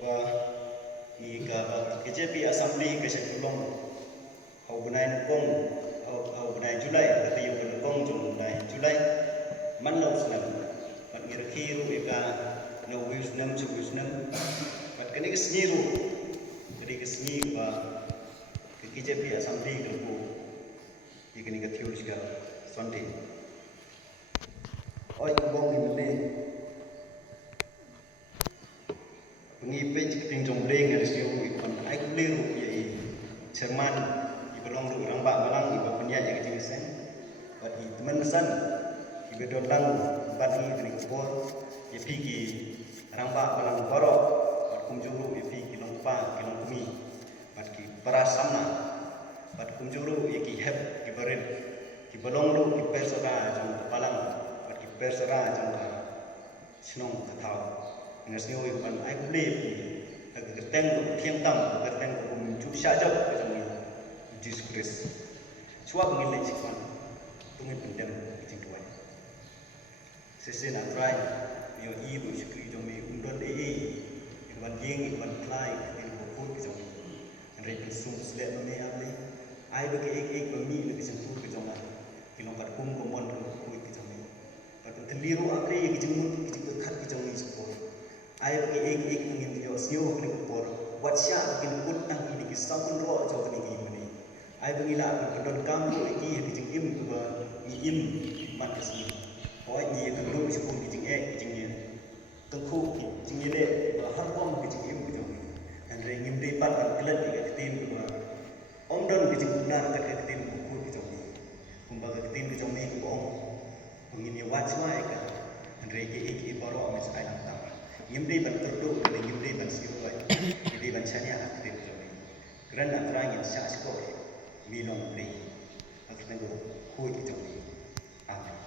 kaba ni ka KJP assembly ke sebelum hau benai kong hau benai Julai tapi yang kong jung benai Julai man lau senam pat ngirki ru ika no wisnam su wisnam pat kini kesni ru jadi kesni ba ke KJP assembly ke bu ikini ke theological Sunday oi kong ni mende pengipit ting jong deng ada siu ikon ai kuliru ye cerman ibelong ru rang ba malang iba punya je kecing sen bat i teman san ibe dodang bat i kini kebor ye pigi rang ba malang boro bat kumjuru ye pigi long pa kilong kumi bat ki parasana bat kumjuru ye ki heb ki berit ki belong ru ki persera jong palang bat ki persera jong sinong katau ngasih oi pan ai believe agak keteng thiam tam keteng chụp xa jab ke jang Jesus Christ chua bangin le chikwan tungin pendem jing tuai sesen atrai yo i bu shukri jong mi undon ikwan yeng ikwan klai in bu put ke jong re bin sum sle no me able ai bu ke ek mi le ke jang put ke jong na kilong kat kum ko mon ku ke jong mi pat teliru able ke jing mun ke jing khat ke jong mi support ai ke ek ngin yo sio ke por wat sya ke put tang ini ke saun ro jo ke ni mani ai bangila ke don kam ko iki ke jing im ko ni im mat ke sini hoi ni ke lu sepun ke jing ek jing ni tengku jing ni le har kom ke jing im ke jong an re ngim de pat kan klet ke tin ko om don ke jing na ke tin ko ke jong ni kum ba ke tin ke jong ni ko om ngin ni wat swa ka an re ke ek baro mes ai tam Yimri ban terdu dan yimri ban siuai, yimri ban chania aktif jomai. Kerana terang yang sah sekor, milong beri, aku tengok hui jomai. Amin.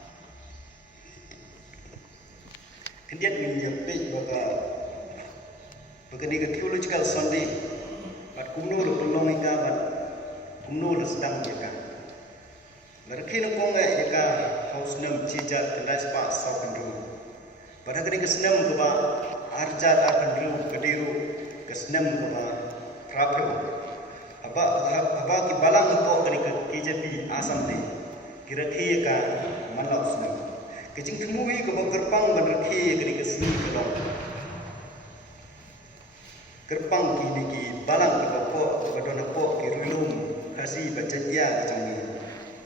Kemudian menjadi bagi ni theological Sunday, bat kumnur penolong ika bat kumnur sedang jeka. Mereka nak kongai jeka haus nem cijat kendai sepak sau kendru. Pada kini kesenam keba arjat akan ru kediru kesenam keba prapu. Aba ki balang ko kini ke KJP asam ni kira ki ka malau senam. Kecing temui keba gerpang berki kini kesini kedong. Gerpang kini ki balang keba ko kedona ko ki rilum kasih baca dia kecing ni.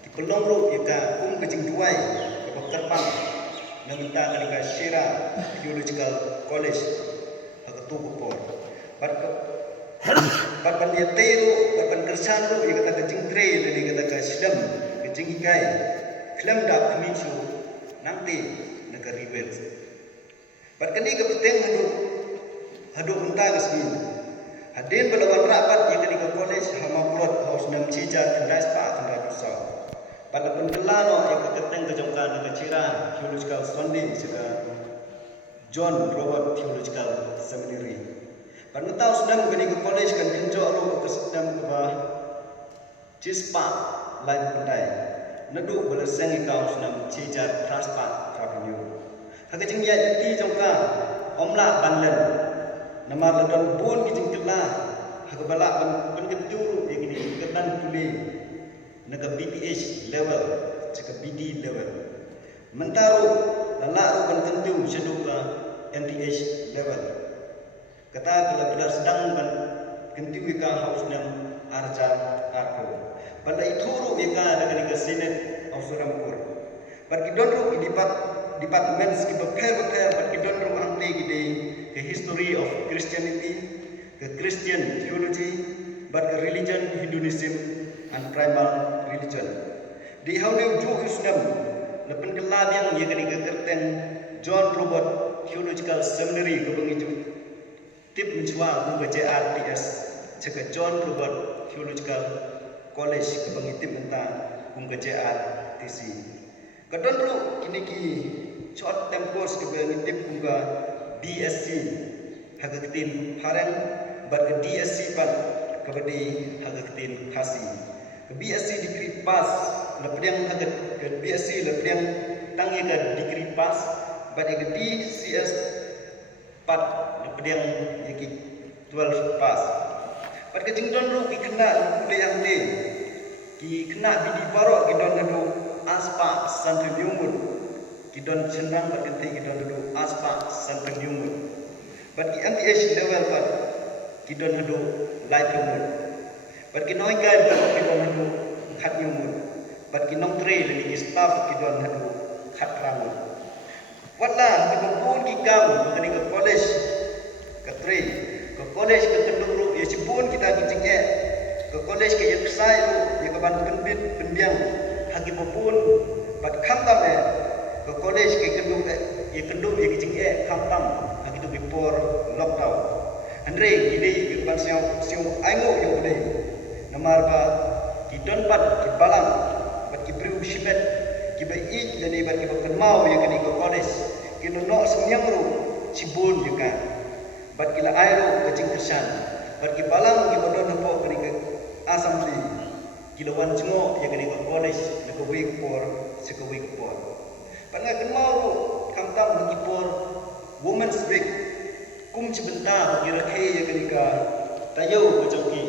Ki pelong ru ika kecing tuai keba gerpang. Namita kalika Shira Theological College agak tubuh por. Bat dia teru, bat kersan lu, ia kata kecing tre, dan ia kata kesidam, kecing ikai, kelam dak kemisu, nanti negara ribet. Bat kini kepeteng hadu mentah kesini. Hadin belawan rapat ia kini ke college hama plot house nam cijat kendai spa kendai besar. Pada pengelano yang keteng kejongkan dengan Cira Theological Sunday juga John Robert Theological Seminary. Pada tahun sedang kini ke college kan kenjo alu ke sedang ke bah Cispa lain pendai. Nedu belaseng ikau sedang cijar Traspa Avenue. Hakajeng ya di jongka omla banlen. Nama ledon pun kijeng kelah. Hakabala pengedu yang ini ketan tuli. Naga BPH level, jika BD level. Mentaru lalaru kan tentu seduka MDH level. Kata kalau benar sedang kan kentu ika haus nam arja aku. Pada itu ru ika dengan ika sinet ausurampur. Bagi donru department ski beper bagi donru anti gede ke history of Christianity, ke Christian theology, bagi religion Hinduism and tribal religion. Di hauneu ju Islam, lepen gelab yang ia kini kekerten John Robert Theological Seminary ke bengiju. Tip menjual membaca RTS, jika John Robert Theological College ke bengitip mentah membaca RTC. Kedon ru kini ki short term course ke bengitip bunga DSC, haga ketin harang, bar ke DSC pan kepada haga ketin kasih. BSc degree pass, lepiang agak BSc lepiang tangi agak degree pass, but agak DCS pat lepiang 12 pas. Pat ke jingdon ru ki kena pulih yang ni. Ki kena bidi barok ki don nadu aspa santriumur. Ki don cenderang pat kenti ki don nadu aspa santriumur. Pat ki MPH level pat ki don nadu light umur. Pat ki noi gai pat ki don nadu khat umur. Pat ki nong tre le ki staff ki don nadu khat rangu. Watlah ki pun ki kam kani ke college ke tre ke college ke kenduru ya cipun kita kecingnya ke college ke yang sai ru ya ke ban penbit pendiang hagi pun pat khantam ke college ke kendu ya kecingnya khantam hagi tu before lockdown andre ini ke ban siau aingo yo de namar ba ki don pat ki balang pat ki bru shibet ki ba i jadi bat ki ba mau ya kani ke college ki no semyang ru cibun juga bat kila aero kecing kesan bat ki balang ki bodon hapo kani ke assembly kila wan cungo ya kani ke college le ko week for se ko week for bat nga kemau ru kamtam ki por women's week kum cibenta ki rakhe ya kani ka tayo ko joki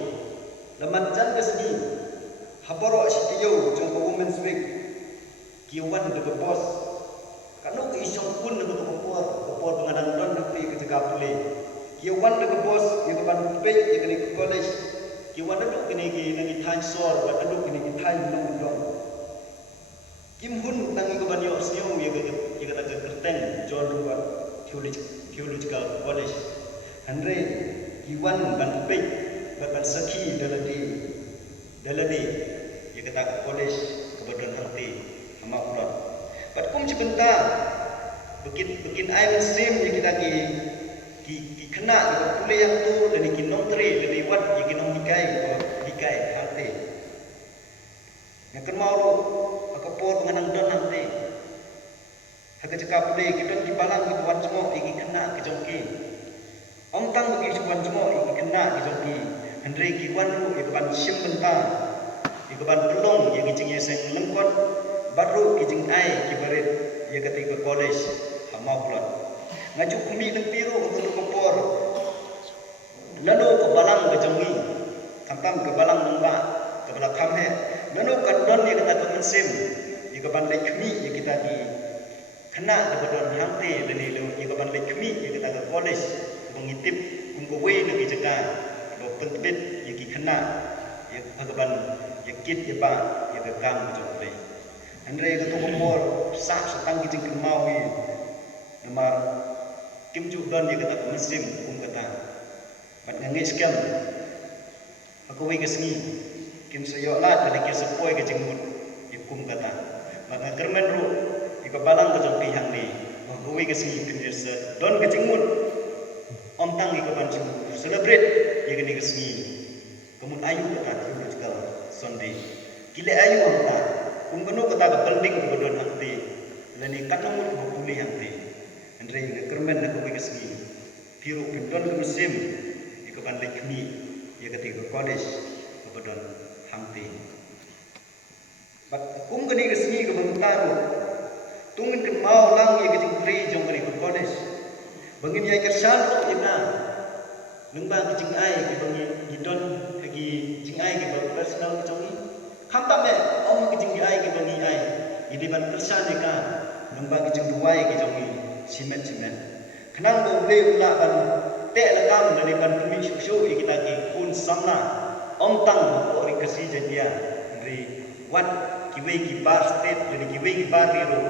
laman jan ke sini haboro si tayo jong ko women's week ki wan de ke boss kanu ke isong pun de ko por pengadang don tapi ke jaga pulih ki wan de bos ki ban pe ki kini college ki wan duk kini ki ngi thain sor ba duk kini ki thain long dong kim hun nang ki ban yo sio ye ke ta kerteng jor ba theological college andre ki wan ban pe ban sakhi daladi ye ke ta college kebetulan hati ama ulon bat kum sebentar bikin air stream ye kita ki kena pulih yang tu dan ki nong tre dari wat ki nong hikai hati yang kan mau aku por mengenang don hati hak cakap pulih ki don ki balang ki wan semua ki kena ki jongki om tang ki suan semua ki kena ki jongki andre ki wan ru ki ban sim benta ki ban pelong ye ki jing ye seng lengkot baru ki jing ai ki barit ye ketika college hama bulan ngaju kumi nang piru untuk kopor lalu ke balang ke jongi kamtam ke balang nungba ke belakang he lalu ke don ni kata kemensim ye ke ban le kumi ye kita di kena ke badon hangte dan ni ye ke ban le kumi ye kita ke college mengitip kungko we nang jaga do pentbit ye ki kena ye ke ban ye kit ye ba ye ke kam jongre andre ke to kopor sa setang ki jing mau ye namar kim ju don ye kata muslim kata pat ngangi skam aku we kesni kim sayo la dari ke sepoi ke jengmut ikum kata maka kermen ru ika balang ke jong hang ni aku we kesni kim jesa don ke jengmut om tang ika bancu celebrate ye ke ni kesni kemun ayu kata theological sunday kile ayu om ta kum benu kata ke penting ke don hati dan ikan nomor pulih hati andre nga kermen na kuwi kesni piro pindon musim iko ban lekni ye ketika college kebetulan hamti bat kum gani kesni ke bentaru tungin ke mau lang ye kejing tri jong kani college bangin ye kersan ina nungba kejing ai ke bangin gidon kegi jing ai ke personal jongi khamtam ne om kejing ai ke bangi ai idi ban kersan ye ka nungba kejing duai ke jongi simen kenang boleh ulah ban tek lekam dari ban pumi susu kita ki kun samna om tang ori kasi jadia dari wat kiwe ki bar state dari kiwe ki bar ro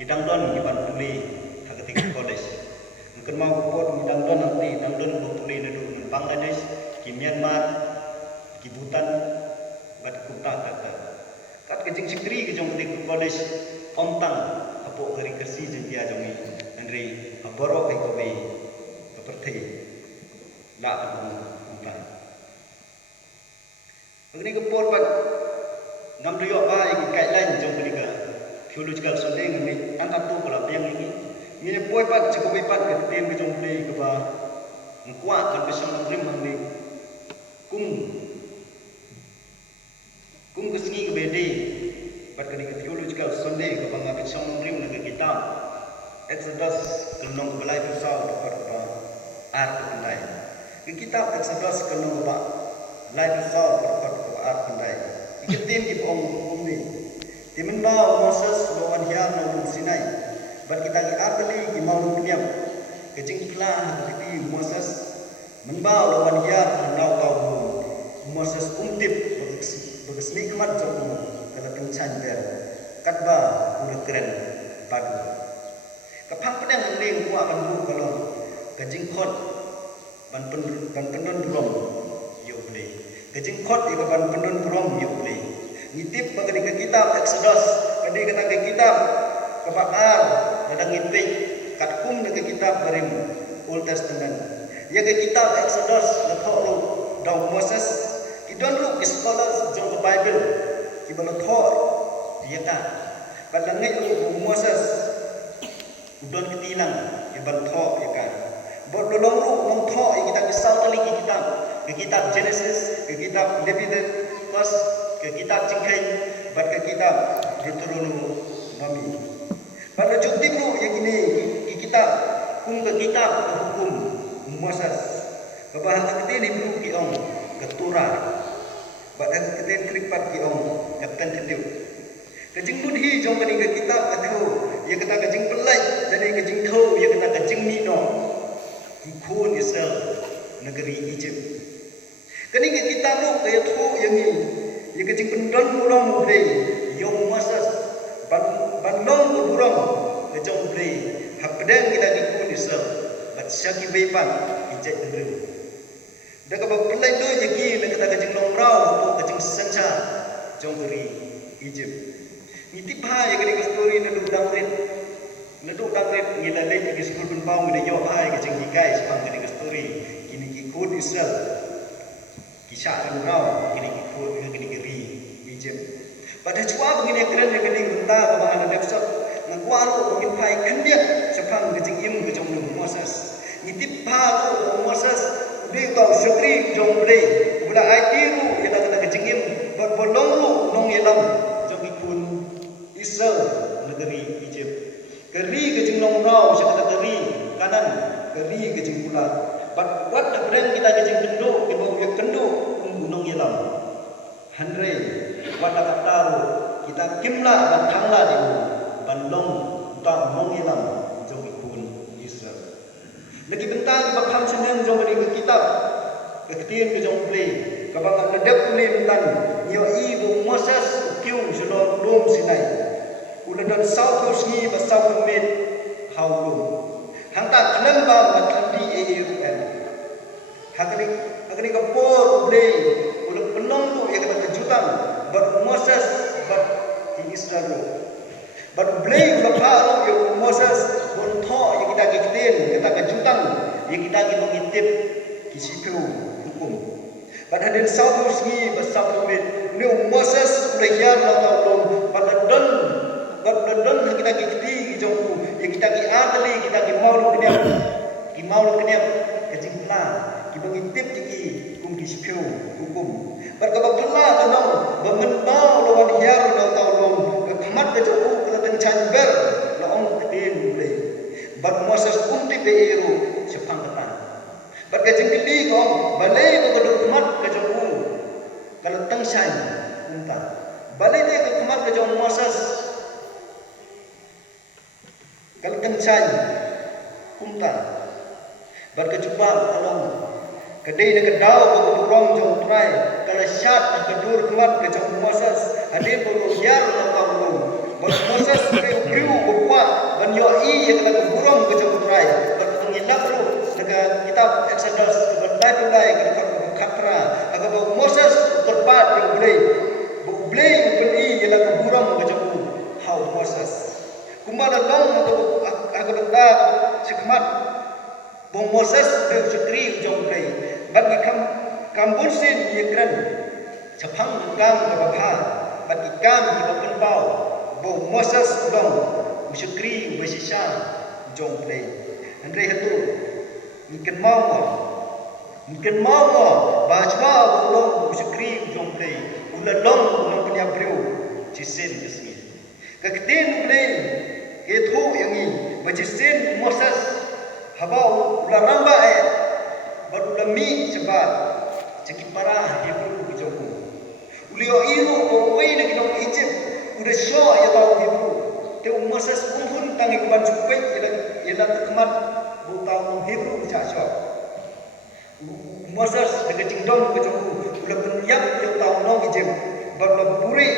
kidang don ki ban pumi hak ketika college mungkin mau pot kidang don nanti dang don pumi nadu Bangladesh ki Myanmar ki Bhutan bat kuta kata kat kejing sikri ke jong ketika college om tang apo ori kasi jadia jongi andre aboro ai kowe seperti la ta begini ke por pat ngam riyo ai kai lain jong ketiga theological sunday ngami antap tu kala piang ini poi pat cukup pat ke tem ke jong play ke ba ngkuat kan besong ngrim mangni kum kesengi ke bede pat ke theological sunday ke bang besong ngrim ke kita Exodus kelong belai besar dapat ar kendai. Kita kitab Exodus ke nombor lai besar berkat kebat pandai iketin di bawah bumi di menbau Moses lawan hiar lawan Sinai bar kita ki atli ki mau dunia kecing kelah di Moses menbau lawan hiar nau tau Moses umtip bagus nikmat jomu kalau kencan ber katba udah keren padu kapang pedang ling kuat bandu kalau kecing khot ban pendon drum yo boleh kecing khot di ban pendon drum yo boleh ngitip bagi ke kitab Exodus kadi kata ke kitab kebakar dan ngitip kat kum ke kitab barim Old Testament ya ke kitab Exodus letak lu daun Moses kidon lu scholars jong ke Bible kibalo thor dia kan pada ngai lu Moses udon ketilang ibal thor ya kan bot dolong lu mong thor kita kisah tali ke kitab Genesis ke kitab Leviticus ke kitab Cingkai bat ke kitab Deuteronomy pada jukti lu yang ini kitab ke kitab hukum Moses kebahasa ketin ibu ki ong ke Torah bat ketin kripat ki ong kapten tetu kejing budhi jong kani ke kitab atau ya kata kejing pelai dari kejing thau ya kata kejing nino ki khun Israel negeri Egypt kani ke kitab lu ke thau yang ni ya kecing pendon burung boleh yang Moses bandong burung kejong boleh hak pedang kita di Kudus bat syaki beban ijat negeri dah kau pelai tu jadi nak kata kecing longrau tu kecing sanca jong negeri Egypt ni tiba ya kini story naduk dangret ngila lagi di sekolah penbau ni yo hai kecing ikai sepang kini story kini ki Kudus kisah longrau kini Egypt. Pada cua begini keren yang kini benda kebangan ada besar. Ngkuaru mungkin pai kendia sepang kejing im kejong Moses. Nitip paru Moses di kau sekri jong beli. Bula airu yang kata kejing im berbolong lu nong yelam jong ikun Israel negeri Egypt. Keri kejing long rau sekata keri kanan keri kejing pula. Buat brand kita kejing kenduk di bawah kenduk nong yelam. Handre pada kataru kita kimla dan thangla di bandong tak mongilam jong ikun Israel lagi bentang bakham seneng jong di kitab ketin ke jong play kabang ledep play bentan yo ibu Moses kiu selon dom Sinai ulan south coast ni ba south mid how go hangta klemba matandi AUM hakani kapor play ulan penong tu ya kata kejutan but Moses but di Israel but blame baparu yo Moses bon tho yang kita kitin kita kejutan yang kita mengintip kisitu hukum but hadin satu segi besar bit ni Moses belajar atau pada don kita kiti jong yang kita adli kita mau kena kejimpla kita mengintip ki kisitu hukum berkebaklah tenang mengenal lawan hiar atau lawan kemat kejuku ketencan ber lawan kedin boleh bar Moses kunti beiru sepang depan berkejeng keli kau balai keduk kemat kejuku kalau tengsan unta balai dia ke kemat kejuku Moses kalau tengsan unta berkejubal tolong kedai nak dau berkurang jauh try kalau syat nak kedur kemat ke jauh Moses hadir berujar nak tahu Moses keu berkuat dan yoi yang nak berkurang ke jauh try berpengilap lu dengan kitab Exodus berdai ke khatra agar Moses terpat yang boleh beli yang nak berkurang ke jauh how Moses kumada long atau agar benda sekemat Moses bersekri jauh boleh bagi kambusin yekran sepang gam berapa bagi gam di bawah bau bo Moses dong bersekri bersisa jong play andre itu mungkin mau baca bolong bersekri jong play ulah long punya brio cisen kesini keketin play itu yang ini bercisen Moses habau ulah ramba baru demi sebab cekip parah Hebrew kejoku. Ulio iru pokoi na kinong Egypt udah show ya tahu Hebrew. Te Moses pun tangi keban cupai ila kemat bu tahu Hebrew cha show. Moses dengan cingdom kejoku udah penyak ya tahu no Egypt baru puri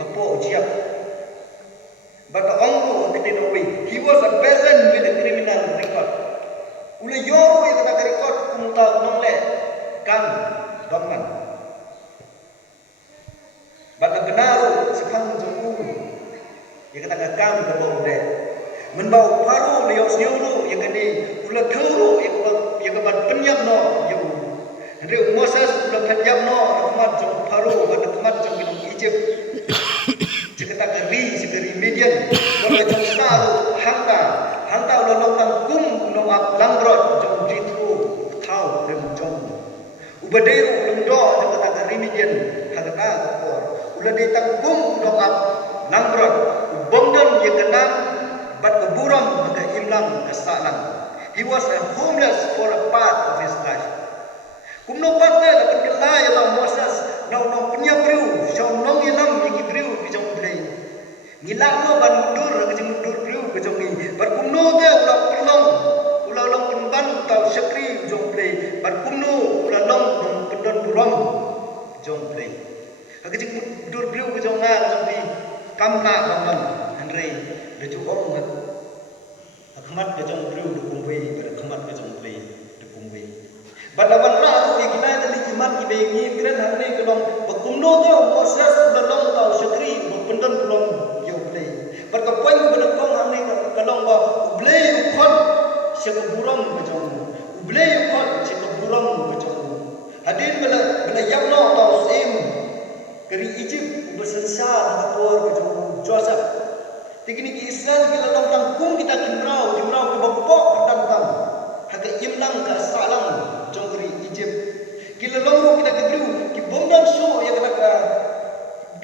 apo ujiap. But the uncle didn't know he was a peasant with a criminal record. Ule yoru yang kata record kumutau nongle kan dongan. But the benaru sekang jengku yang kata kan berbau de. Menbau paru leo siuru yang kini ule thuru yang keban penyam no yang Henry Moses ule penyam no kemat jeng paru pada kemat jeng minum Egypt. Kita keri segeri median kalau jom tahu hanta ulang tang kum ulang langbrot jom jitu tahu dem jom ubadero ulang do jom kita keri median hanta kapor ulang di tang kum ulang langbrot ubongdan ye kenam bat keburam maka imlang kesalan. He was a homeless for a part of his life. Kumno patel akan kelai Allah Moses nong penyabriu syong nong ilam yikibriu bijong play. Ngilak no ban mundur kejeng mundur briu bijong ni. Bar kumno dia ulah long penban tau syakri bijong play. Bar kumno ulah long pendon buram bijong play. Kejeng mundur briu bijong nga bijong ni kamna bangman Henry deju ong akmat bijong briu de kumwei bar akmat bijong play de kumwei. Badawan rahu ikna tali kimat ibengi kren harne kedong bakumno tyo Moses belong tau syakri pendon belum yo play berkapoin bedekong harne kedong ba ublei ukon syekeburam kejong ublei ukon syekeburam kejong hadin bela yamno tau sim keri Egypt besensa kapor kejong Joseph tigini ki Israel ki lalong tangkum kita kimrau ke bapok tantang haga imlang ka salang jongri Egypt kila longo kita kedru ki bomdan show ya kata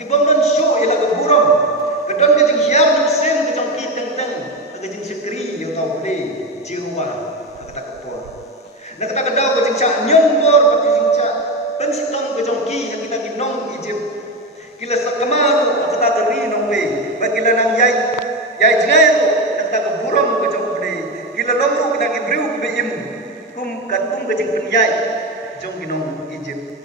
ki bomdan show ya laga buram kedon ke jing hiam jing sem ke jong ki teng ke jing sekri yo tau play jiwa kata kapor na kata kadau ke jing cha nyongkor ke jing cha pensitong ke jong ki yang kita ginong Egypt kila sakamaru kata teri nong we bagila nang yai jingai kata ke buram ke jong play kila longo kita ki briu ke im kum ke jing penyai jong ginong Egypt.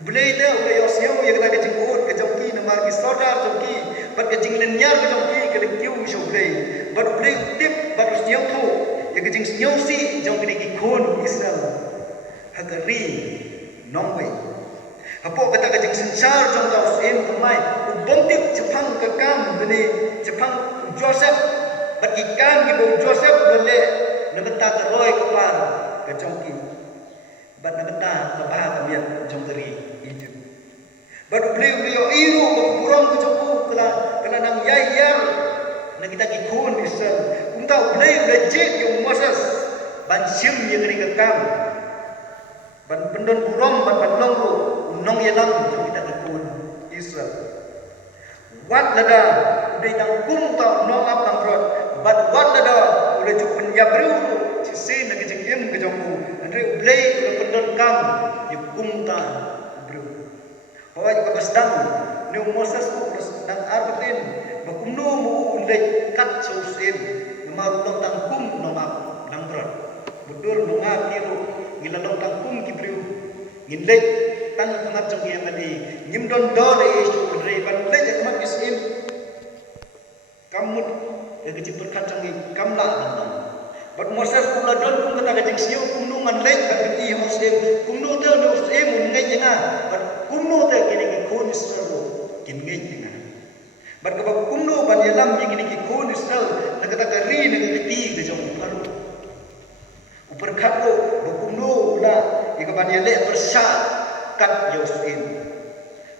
Ublei dah ublei Yosef yang kita kejing ut kejong ki namar ki sodar jong ki bat kejing lenyar kejong ki keleng kiu ublei bat ublei tip bat usnyau tu yang kejing snyau si jong ki khon Israel hagari nongwe apo kata kejing sensar jong tau sem kemai ubom tip Jepang kekam beni Jepang Joseph bat ikan ki bo Joseph bele nebenta teroi kepar kejong ki bat nebenta kebah kemiat jong teri Egypt bat beliau iru berkurang kejong ku kena nang yayar na kita ki khon Israel untau beliau jek yung Moses ban sim yang kini kekam ban pendon buram ban long ru nong yelam jong kita ki khon Israel wat lada udah yang kum tau nong ap namrod bat wat lada udah cukup nyabru sisi nak kejengkem kejongku andre ublei udah pendon kam yukum ta bro bawa juga besdang ni Moses ku besdang arbetin bakumno mu undai kat sausim nomar long tangkum nomar nangbrot budur nonga kiru ngilalong tangkum kibriu ngindai tan pengat jong yang tadi nyimdon dole isu andre ban lej mak isim kamut kecil berkacang kamla nang but Moses pula don pun kata kajing siu kumnu ngan lek bagi Muslim kumnu teu Muslim ngai jenga but kumnu teu kini ki kun Israel kin ngai jenga but kebab kumnu ban yalam kini ki kun Israel na kata kari na kiti ke jong paru upar khatlo kumnu ula ikaban yale bersya kat Yosin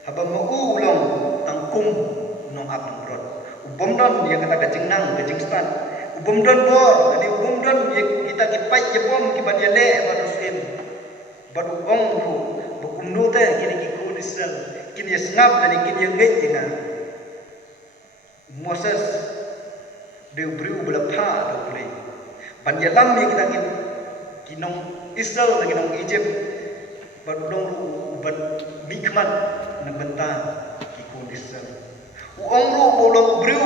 haba mau ulang tangkum nong abang rod ubomdon yang kata kajing nang kajing stan ubomdon bor jadi ubomdon kita kipai jepom kiban yale barusin baru ong ru bukumnu te kini ki kun Israel kini sengap dari kini ngai jenga Moses de beriu belapha do play ban yalam ni kita ki kinong Israel na kinong Egypt badong ubat mikmat na benta kikon Israel uong ro bolong briu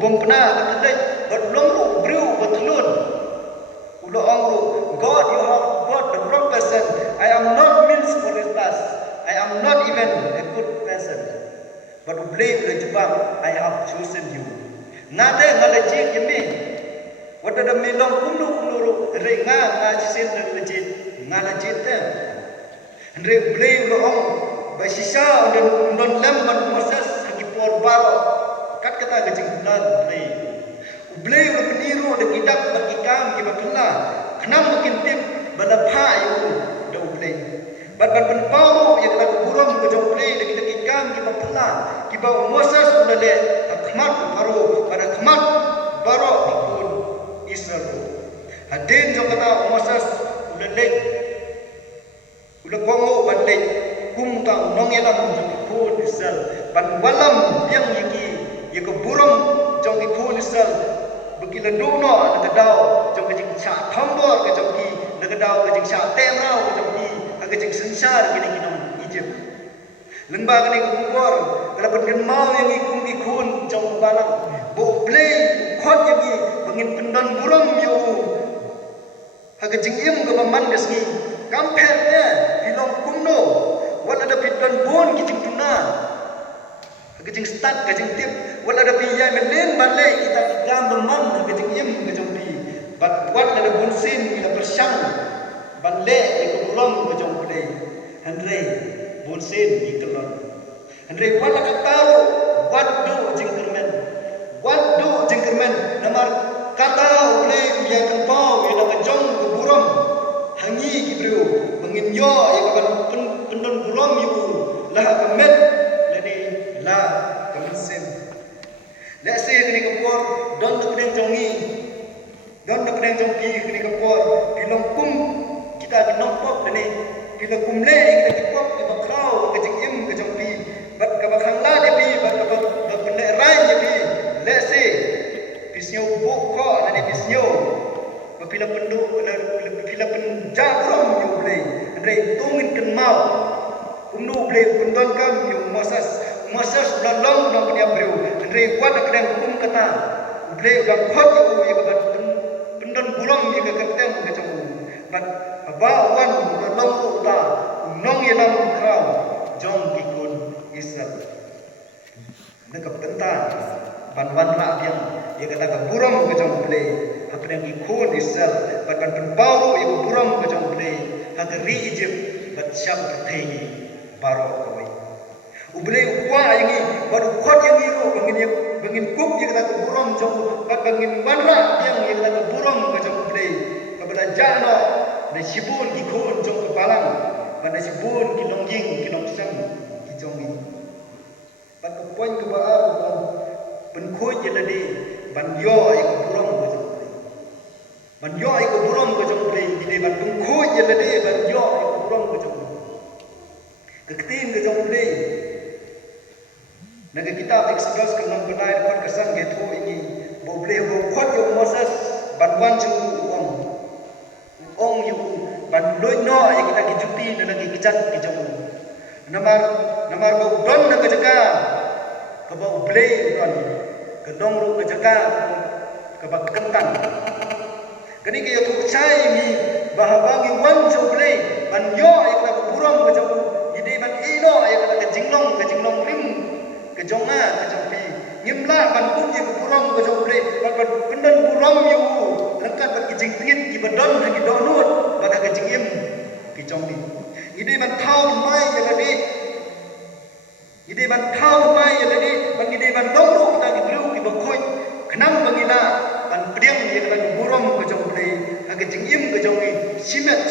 bom pena katlet badong ro briu batlun ulo ang ro God you have got the wrong person I am not meant for this task I am not even a good person but blame the jubang I have chosen you nade ngalajin yemi wada da milong kunu re nga chisen da lejit ngalajit ta re blame lo ong basisa dan lam man Moses hagipor baro kat kata gajing bulan blame lo peniru da kitab berkikam kibatullah kenam makin tim bala pha yu da blame ban pau yang la kuram ko jong play da kita kikam kibatullah kiba Moses ulale akhmat baro pada akhmat baro ikun Israel hadin jong kata Moses ulale ula kongo bandai kum ta nong yelam jong ikun Israel ban walam yang yiki buram jong ikun Israel begila duno na kadao jong kajing cha thambor ka jong ki na kadao kajing cha temrao ka jong ki kajing sensar kini kinong Egypt lengba kini kubor kala pen mau yang ikum ikun jong balang bo play khot yang ki bangin pendon buram yo kajing im ka baman desni kampet ne bilong kumno wala da pendon bon kijing tuna kajing start kajing tip wala da piya melen balai kita ikam berman kajing im kajing pi bat wat da bunsin kita bersang balai ke buram kajing play andre bunsin ikelon andre wala kataro wadu jingkermen namar kata ule ya kempau ya kajong ke buram hangi kibrio menginyo ya kapan pendon buram yu lah kemet la kamusim let's say kini kapor don nak kedeng jongi kini kapor bilong kum kita dinompok dani bilong kumle kita kipok ke bakrau ke jengim ke jongpi bat ke bakhangla de bi bat ke bende rai je bi let's say bisnyo boko dani bisnyo bapila pendu bapila penjagrom yo ble andre tungin ken mau kumnu ble pendon kam yo Moses lalong nang dia beriu andre kuat kedang kum kata ble udah khot yo ya bat pendon buram ya keteng ke jong bat aba wan lalong uta nong ya lam kau jong kikun Israel nak pentan ban rak yang ya kata ke buram ke jong ble apa yang kikun Israel bat penbau ya buram ke jong ble hagri Egypt bat syam ketegi baro kawai ubele kwa yangi baru khot yangi ro bangin kup ye kata buram jong bangin wanra yang ye kata buram ka jong ubele kabala jano na sibun ki khon jong kebalang pada sibun ki longjing ki longsam ki jongi pat ko poin ke ba bang pen khoi ye ladi ban yo ye ko buram ka jong ubele ban yo ye ko buram ka jong ubele di ban pen khoi ye ladi ban yo ye ko buram ka jong ketin ka jong ubele naga kitab Exodus ke 6 benar depan kesan gitu ini boleh buat yo Moses banwan ju ong yu ban loi no yang kita kijuti dan lagi kicat kijong namar bo don na kejaka ke bo blei don ke dong ru kejaka ke ba kentang kini ke yo chai mi bahabangi wan ju blei ban yo yang kita buram ke jong ide ban ino yang kita ke jinglong rim ke jonga ke jongpi ngimla ban kun ye buram ke jongple ban pendon buram yu lengkat ban kijing tingit ki badon ki donut ban ke jingim ki jongni ide ban thau mai ye ladi ban ide ban dongru ta ki bru ki bokoi khnam bangila ban priang ye ban buram ke jongple ke jingim ke jongi simet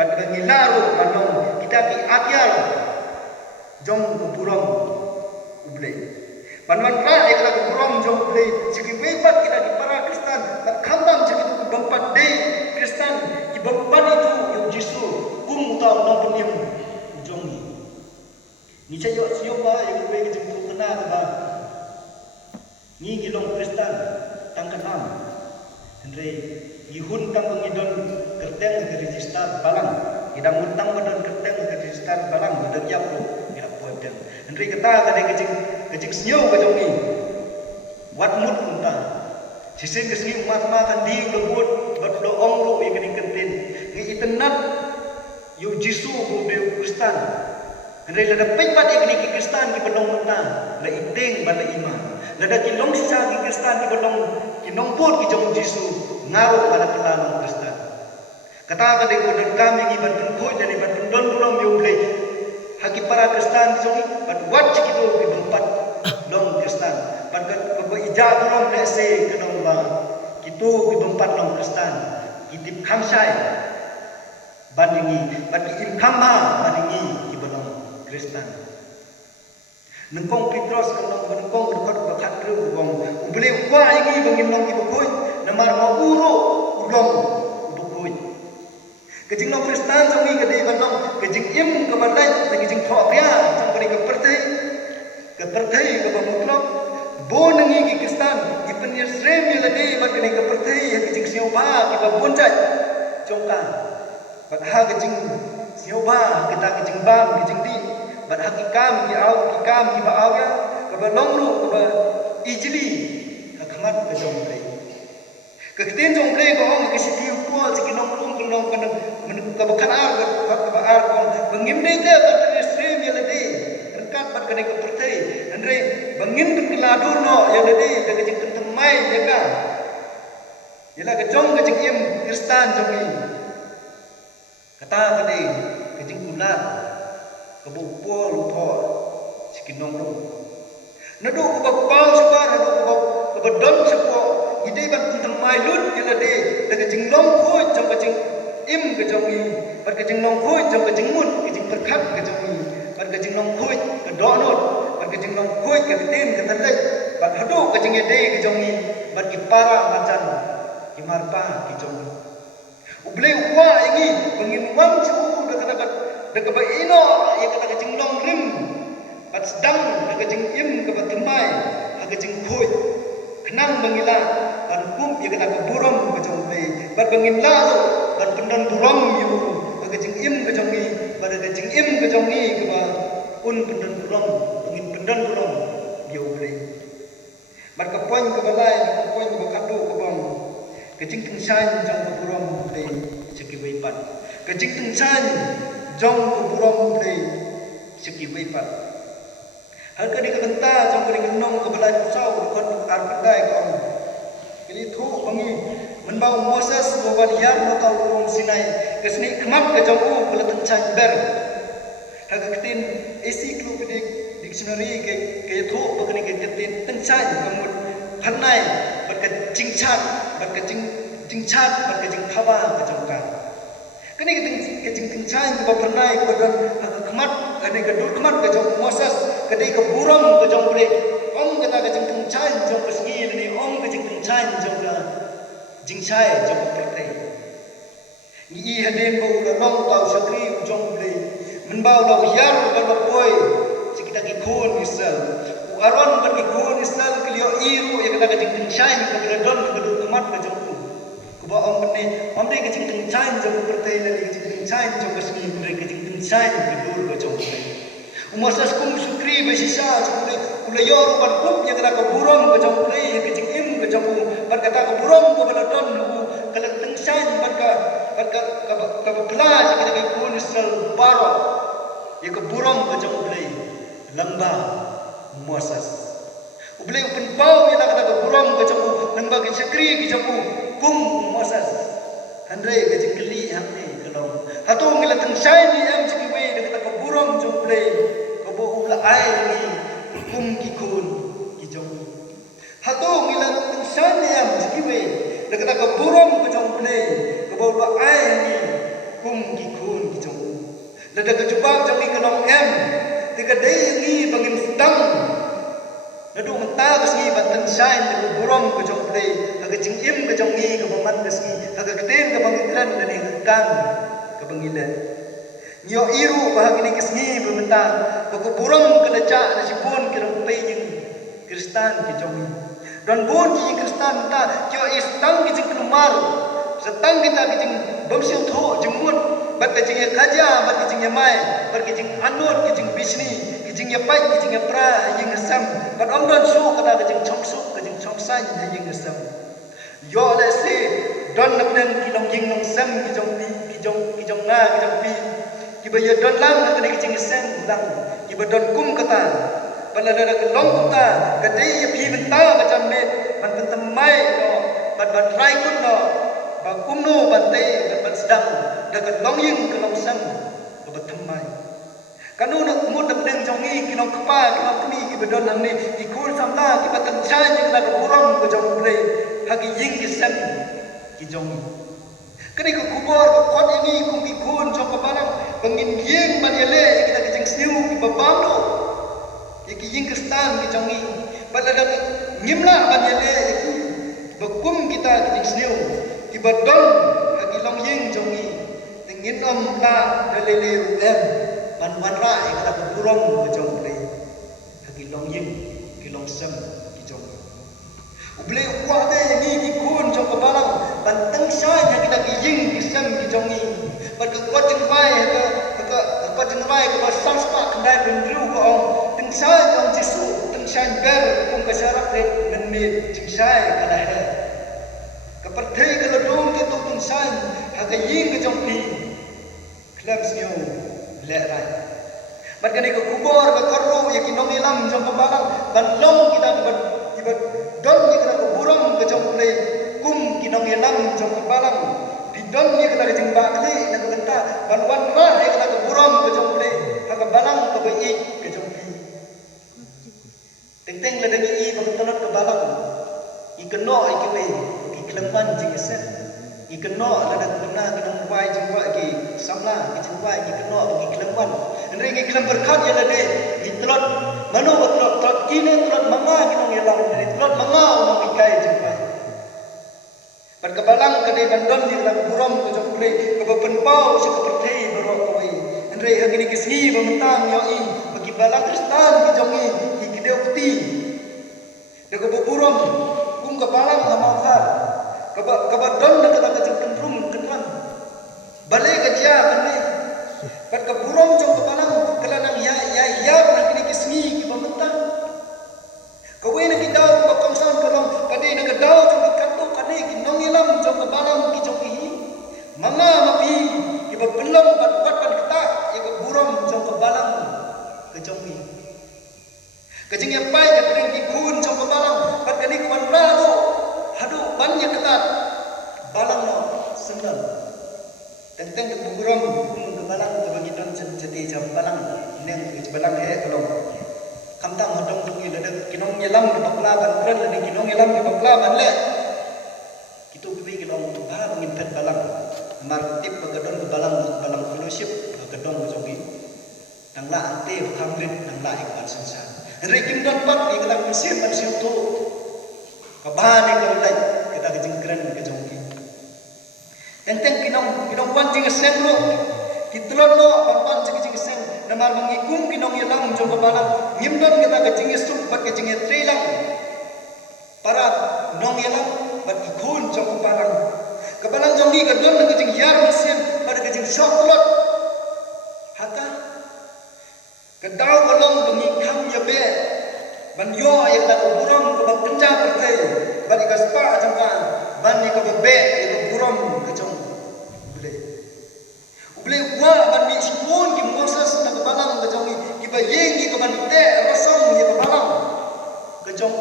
ban bangila ru banong kita ki atyal jong buram uble banwan ra ekla buram jong uble sigi webat kita di para Kristen tak khambang sigi tu bampat dei Kristen ki bampat itu yo Yesu kum ta nong punim jong ni chayo sio ba yo we ki jing kena ba ni gilong Kristen tang kenam andre ihun tang ngidon kerteng kita ngutang badan kerteng ke Kristan barang badan yap lu kita puatan Henry kata kada kecing senyum ke jongi wat mut unta sisen kesini umat makan di lebut bat lo ong lu yang kini kentin ngi itenat yu jisu bu be Kristan Henry lada pepat yang kini Kristan ki benong unta la iteng bala iman lada kilong sisa ki Kristan ki benong kinong put ki jong jisu ngaruh pada pelanong Kristan kata kada ko dan kami ki ban pun jadi ban don don yu ble haki para Kristan jongi ban wat kido ki bempat long Kristan ban ko ija long lese kenong ba kitu ki bempat long Kristan kitip khamsai bandingi ban ki im khamha bandingi ki belong Kristan nengkong Petros kenong nengkong dekot bakat ru bong ubele kwa ingi bangin long ki bokoi namar ma uro ulong bokoi kejing long Kristan jongi gede banong kejing im ke balai kejing thok pria jang bari ke perthai ke bamutlok bo nengi ki Kristan ipen yesrem yelade bat kene ke perthai kejing sioba ki babonjat jongka bat ha kejing sioba kita kejing bam kejing di bat ha ki kam ki ba aw ya ke balong lu ke ba ijli khmat ke jongkai keketin jongkai ko ong ke siti ko sikinong long kanang kabakan ar ka ba ar ko bangim dei te bat yesrem yelade rekat bat kene ke perthai andre bangin keladu no yelade de kejing kentemai jaga yela ke jong kejing im Kristan jongi kata kade kejing kulat kebupo lupo sikinong lu nadu ko ba suka nadu ko ba don sepo ide bat kentemai lut yelade de kejing long ko jong kejing im ke jongi bat kejing long ko jong kejing mut kejing perkat ke jongi bat kejing long ko ke donot bat kejing long ko ke tin ke telek bat hadu kejing ide ke jongi bat ki para macan ki marpa ki jongi uble wa ingi bangin wam chu de ka ba ino ya kata kejing long rim bat sedang de kejing im ke bat temai ha kejing khoi kenang bangila ban kum ya kata ke burom ke jongi bat bangin la ban pendon burom yu ke kejing im ke jongi bat kejing im ke jongi ke ba un pendon burom bangin pendon burom yu ble bat ka poin ke balai ka poin ke kadu ke bang kejing tengsan jong ke burom ble seki weipat kejing tengsan jong ke burom ble seki weipat hal ka di ka kenta jong ka di kenong ke balai pusau kon ar pandai ko kini thu bangi menbau Moses bawan yar no kau rum Sinai kesni khmat ke jong u bala tengsan ber hal ka ketin isi klu ke dictionary ke thu bagani ke ketin tengsan kamut khanai bat ka jingchat bat ka jingchat bat ka jing khaba ka jongka kini ke jing tengsan ba pernai ko dan khmat ani ka dur khmat ka jong Moses ka dei ka buram ka jong bre ong kata ka jing tengsan jong ka sngi ni ong ka jing tengsan jong ka jingchai jong ka pertai ni hadem ba ulah long tau sakri jong bre menbau lo yar ba lo koi sikita ki khon Israel aron ba ki khon Israel klio iru ya kata ka jing tengsan ka bradon ka dur khmat ka jong ba om ne om de ke jing tengsan jong pertai le ke jing tengsan jong ka sni bre ke jing tengsan ke dur ka jong Moses kum sukri ba sisa jong ule yor ban kum ya kata ka burom ka jong bre ke jing im ka jong ban kata ka burom ko bala don ka le tengsan ban ka pla ke ke kun Israel baro ya ka burom ka jong bre lamba Moses ule pen pau ya kata ka burom ka jong lamba ke sakri ki jong kum Moses andre ke jingli hamne kalong hatu ngila tengsan ni am sikwe de kata ka burom jong bre ko bo ula ai ni kum ki kun ki jong hatu ngila tengsan ni am sikwe de kata ka burom ka jong bre ko bo ula ai ni kum ki kun ki jong la de ka jubak jong ni kalong em tika dei ni bangin sedang nadu menta kasni batan sain de burom ka jong bre ka jing im ka jong ni ka baman kasni ka keten ka bangitran dan kan ka bangilan nyo iru bahagini kasni bementa ko burom ka daja na sipon kirang pejing Kristan ki jong dan bon ki Kristan ta kyo istang ki jing kumar setang kita ki jing bamsil tho jengmut bat ke jing kaja bat ke jing mai bat ke jing anut ke jing bisni ke jing pai ke jing pra ying sam bat om don su kada ke jing chong su ke jing chong sai ying sam yo le se don na plen ki long ying long sam ki jong na ki jong pi ki ba ye don lang na ke jing sam lang ki ba don kum kata bala la ke long kata ke de ye pi menta macam me man pentemai no bat rai kun no ba kum no ban te bat sedang dapat long ying ke long sam ke bat thamai kanu nak mut nak deng jong ni ki long kapa ki long kni ki bedon nang ni ki kul sam la ki bat tan chai ni ka kurang ke jong bre hagi ying ki sam ki jong kani ko kubor ko kot ini kum ki kun jong ka barang bangin yeng ban ele kita ki jeng siu ki babam do ki ying ke stan ki jong ni bat la ngimla ban ele ki bakum kita ki jeng siu ki badon hagi long ying jong ni tengin om la dalele ruem ban rai kada kurang ke jong bre hagi long ying ki long sam ki jong uble kwa de ni ki kun jong ka barang ban teng sai nya kita ki ying ki sam ki jong ni ban ka ko jeng vai ka ko jeng vai ka sang spa kendai ben ru ko ong teng sai jong jisu teng sai ber kum ka syarat de men me jeng sai kada he ka perthai ka lodong ke tu teng sai ha ka ying ke jong pi klab sio le rai ban kani ko kubor ka karro ya ki nong ilam jong ka barang ban long kita ki don ni kana ko burang ke jong play kum ki nong ilam jong ka barang di don ni kana jeng ba kli na ko ta ban wan ra ni kana ko burang ke jong play ha ka balang ka ba ik ke jong pi teng la dang i ba tanot ka balang i keno ai ki we ki klemban jing sen i keno la dang kena ki nong wai jing wa ki samla ki jing wai ki keno ki klemban Andai ngi kelam berkat ya lade, di telot mano telot kini telot manga kita ngelang dari telot manga orang ikai jumpa. Berkebalang kedai bandon di dalam buram ke jomple ke bepenpau si kepertai berok kawai. Andai hari ini kesini bermentang yoi bagi balang Kristen ke jongi di kedai putih. Dek ke buram kum ke balang hamafar. Ke bandon dek ke jompen rum kenran. Balai kerja balai. Bat ke burung jong ke balang kelanang ya nak kini kesni ki pementang kawe nak dau ke kongsan kelong kadi nak dau jong ke kanto kadi ki nong ilam jong ke balang ki jong ki mama mapi ki belum bat ban ketak ya ke burung jong ke balang ke jong ki kejing ya pai ya kering ki kun jong ke balang bat kani kuan raro hadu ban ya ketat balang no sendal tentang ke burung balang ke bagi don jati jam balang neng ke balang he kalau kamtang hodong tu ki ledek kinong yelam ke bakla ban kren le kinong yelam ke bakla ban le kitu bi ki long ba ngin pet balang martip bagadon ke balang fellowship bagadon jogi nang la ante hamrit nang la ikban sansan re kim don pat ki kala musim ban siu tu ka ba ne ka lai kita ke jingkren ke jogi tentang kinong wan jing senglo Kitlon no pan cik seng namar mengikum kinong yelang jong balang ngimdon kita kecing sup bat kecing trilang para nong yelang bat ikun jong balang kebalang jong ni kedon nak kecing yar mesin bat kecing shoklot hata kedau kolong mengikam ya be ban yo ya ta burung ke bak kenca pertai bat ikaspa jangka ban ni ke be ke burung ke jong boleh buat ban mi sikun ki Moses nak ke balang ke jong ki ba yeng ki ban te rasam ni ke balang ke jong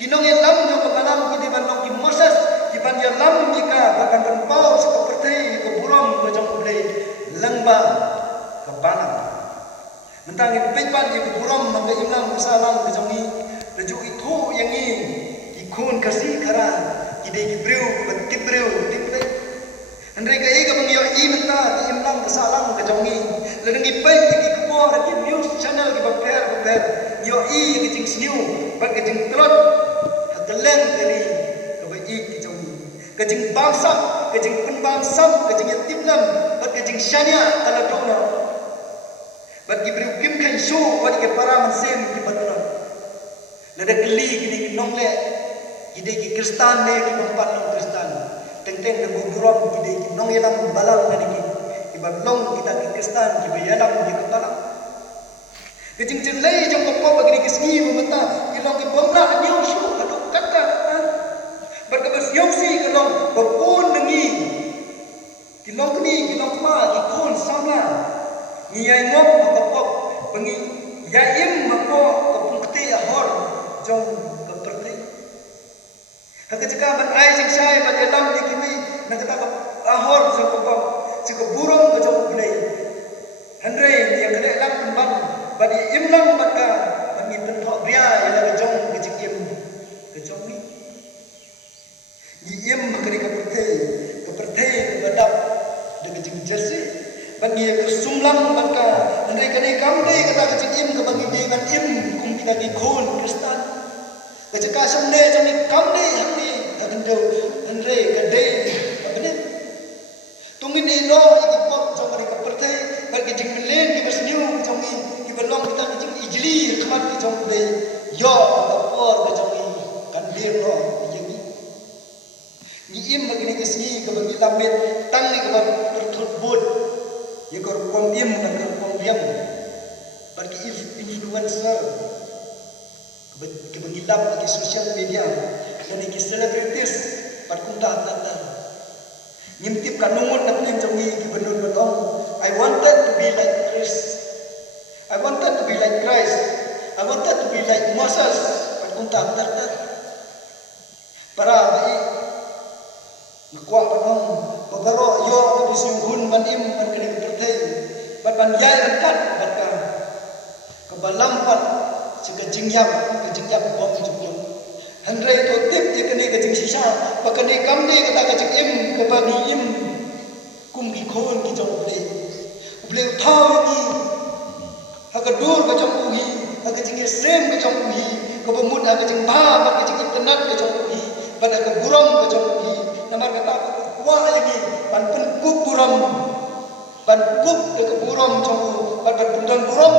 ki nong ye lam jong ke balang ki di ban ki Moses ki ban ye lam ki ka ban pau seperti ke burung ke jong boleh lengba ke balang mentang in pepan ye ke burung mangga imlang bersalam ke jong ni reju itu yang ni ki kun kasih kara ki de ki breu ban ki breu Andai ka ega bang yo imenta di imlang kesalang ke jongi lengi pai ki kubo ki news channel ki bakter yo ki jing sniu bag jing telot hageleng dari ke bai ki jongi ke jing bangsa ke jing penbangsa ke jing timlam bag jing syania kala dona bag ki bri kim kan shu bag ki para mansem ki batna lada kli ki nongle ki de ki kristan ne ki bampat no kristan teng-teng de buburam ki de nong yelam balang na ki kibalong kita kikistan kibayalam di kepala kejing jelai jong kopo bagi kisni memeta kilong kibomla nyong syu aduk kata berkebas yosi kilong bapun nengi kilong kini kilong kema ikun sama ngiyai ngop makopop bengi yaim mako kapung keti ahor jong keperti haka jika ban ai sing sai ban yalam ni kimi nang kata ahor jong kopop jika burung jong kulai handre yang kena lam ban bani imlang baka bani tentok ria yang jong kejikim kejong ni im makari keperti badap dengan jeng jasi bagi sumlang baka andai kani kamde kata kecik im ke bagi dia kan im kum kita di khon kristan kecika samne jani kamde hamni agendo andai kade abne tungin ino iki pop jomari keperti bagi jeng melen ki bersnyu jomi ki belong kita kecik ijli khamat ki jom de yo kapor ke jomi kan dir lo yengi im begini kesini ke bagi lamit tang ni ke bertutbut ya kor kom im dan kom diam bagi influencer ke bagi lam bagi sosial media dan iki selebritis pat kunta tata ngintip kanungun nak nim jongi ki benun betong I wanted to be like Christ I wanted to be like Christ I wanted to be like Moses pat kunta tata para bai Kuat pun, beberapa yo bisinggun manim berkening tertei, berbanjai angkat berkah, kebalampat jika jingyam bom jumlah. Handrai itu tip dia kini kejing sisa, berkini kami kata kejing im kebani im, kum kikon kijong beli tahu ini, agak dur kejong uhi, agak jing sem kejong uhi, kebemut agak jing bah, agak jing internet kejong uhi, pada keburung kejong uhi. Namar kata wah lagi ban penkuk buram ban kuk ke buram jong ban buram buram